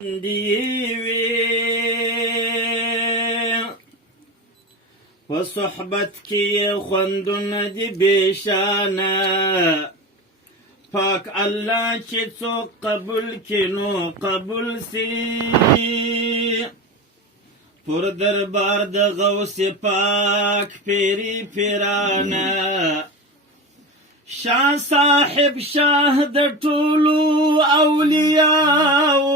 و صحبت کی خوندونه دی بیشانه پاک الله چې څوک قبول کی نو قبول سی پر دربار د غوث پاک پیری پیرانه شاه صاحب شاه د ټولو اولیاءو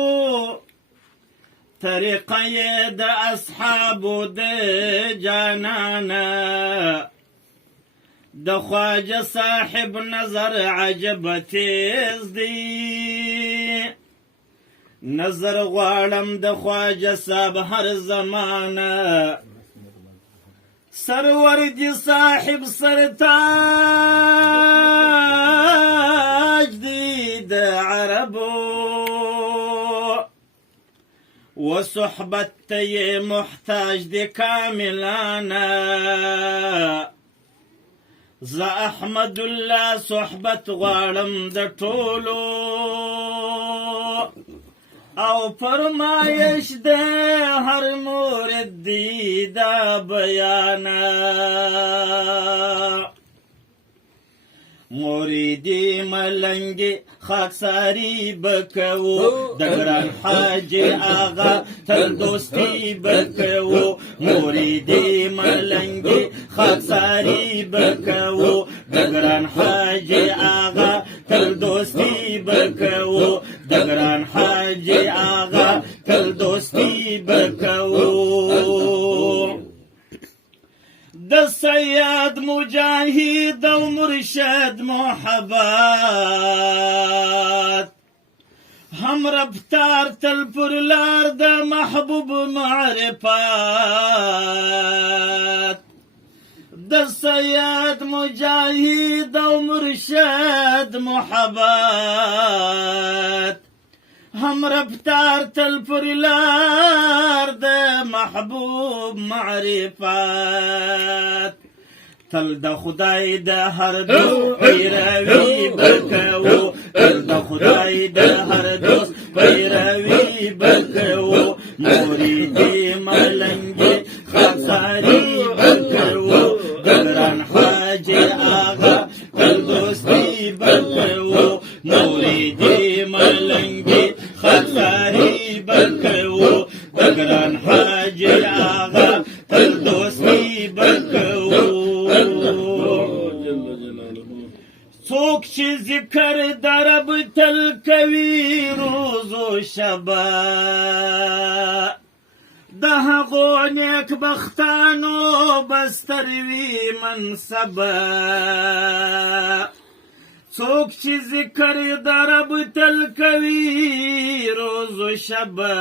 طریقه یې د اصحابو د جانانه د خواجه صاحب نظر عجب تیز دی نظر غواړم د خواجه صاحب هر زمانه سرور دی صاحب سرتاج دی د عربو و صحبت ته محتاج دی کاملانه ز احمد الله صحبت غواړم د ټولو او فرمایش د هر مورد دی دا بیانه موریدی ملنگی خاکساری بکو دگران حاج آغا تل دوستی بکو موریدی ملنگی خاکساری بکو دگران حاج آغا تل دوستی بکو دگران حاج آغا تل دوستی بکو د سید مجاهد او مرشد محبت هم رفتار تل پر لار د محبوب معرفت د سید مجاهد او مرشد محبت هم رفتار تل پر لار د محبوب معرفت تل د خدای د هر دوست پیروي بکو تل د خدای د هر دوست پیروي بکو موریدی ملنگی خاکساری بکو دگران حاج آغا تل دوستی بکو موریدی ملنگی خاکساری بکو دگران حاج آغا تل دوستی بکو څوک چې ذکر درب تل کوي روز و شبا د هغو نیک بختانو بستر وي منصبه څوک چې ذکر درب تل کوي روز و شبا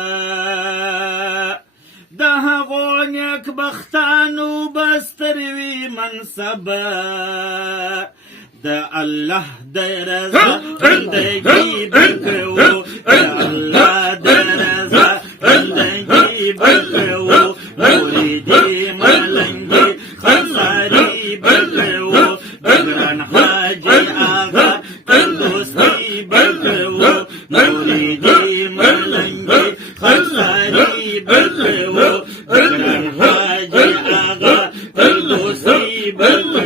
د هغو نیک بختانو بستر وي منصبه د الله د رضا بندگی بکو د الله د رضا بندگی بکو موریدی ملنگی خاکساری بکو دگران حاج آغا تل دوستی بکو موریدی ملنگی خاکساری بکو دگران حاج آغا تل دوستی بکو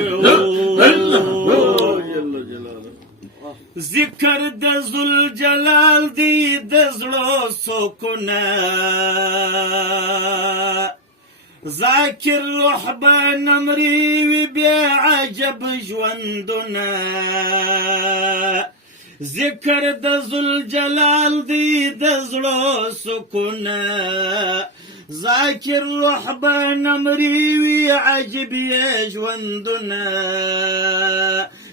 ذکر د ذوالجلال دی د زړه سکونه ذاکر روح به نمرې وي بیا عجب ژوندونه ذکر د ذوالجلال دی د زړه سکونه ذاکر روح به نمرې وي عجب یې ژوندونه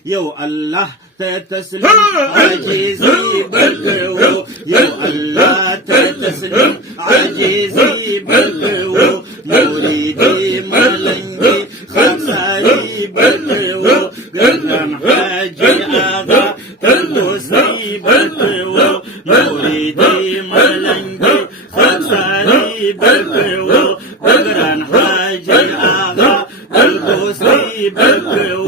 یو الله ته تسلیم عاجزي بکو یو الله ته تسلیم عاجزي بکو موریدی ملنگی خاکساری بکو دگران حاج آغا تل دوستی بکو موریدی ملنگی خاکساری بکو دگران حاج آغا تل دوستی بکو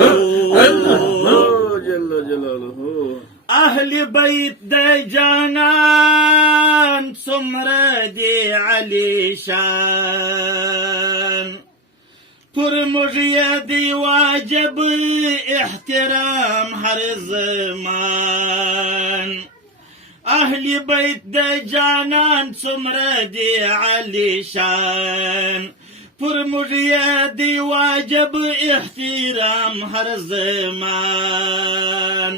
اهل بیت د جانان څومره څومره دی علی شان پر موږ یې دی واجب احترام هر زمان اهل بیت د جانان څومره دی علی شان پر موږ یې دی واجب احترام هر زمان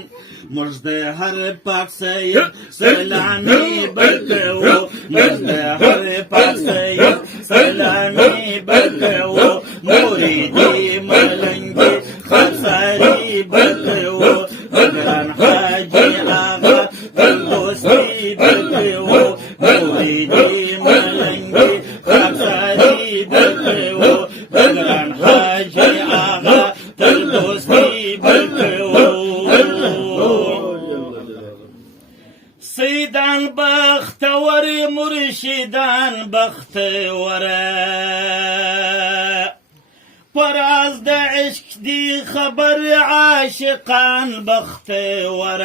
موږ د هر پاک سید سلامي بکوو موږ د هر پاک سید سلامي بکوو موریدي ملنګي خساري بکوو ګران حاجي آغا دوستي بکوو موریدي ملنګي خساري بکوو ګران حاجي آغا دوستي بکوو سیدان بختور مرشدان بختور پراز د عشق دی خبر عاشقان بختور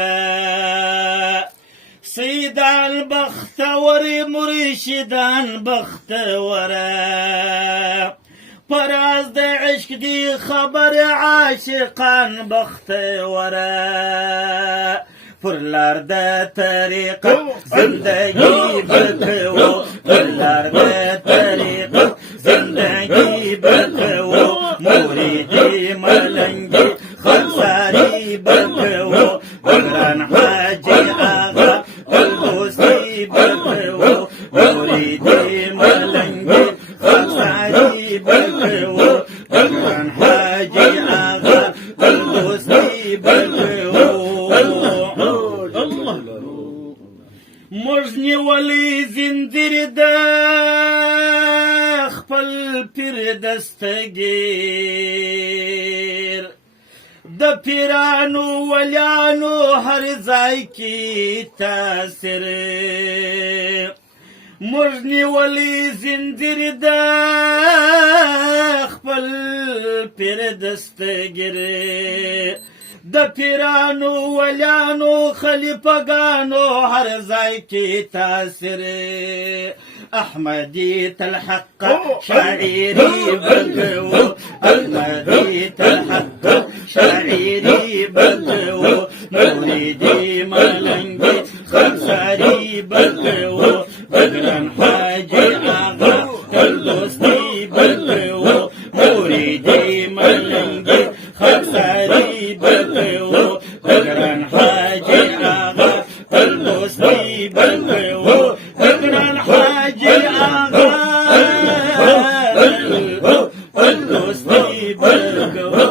سیدان بختور مرشدان بختور پراز د عشق دی خبر عاشقان بختور پر لار د طریقت زندگی بکوو پر لار د طریقت زندگی بکوو موریدی ملنگی خساری بکوو ګران حاجی آغا دوستی بکوو موریدی ملنگی خساری بکوو ګران حاجی آغا دوستی بکوو موږ نیولی زندیر د خپل پیر دستګیر د پیرانو ولیانو هر ځای کې تاثیر موږ نیولی زندیر د خپل پیر دستګیر د پیرانو ولیانو خلیفګانو هر ځای کې تاثیر احمدی تلحق شاعری بکوو احمدی تلحق شاعری بکوو موریدی ملنگی خمساری بکوو ګران حاجی آغا دوستی بکوو موریدی ملنگی خمساری بکوو ګران حاجی آغا دوستی بکوو ګران حاجی آغا دوستی بکوو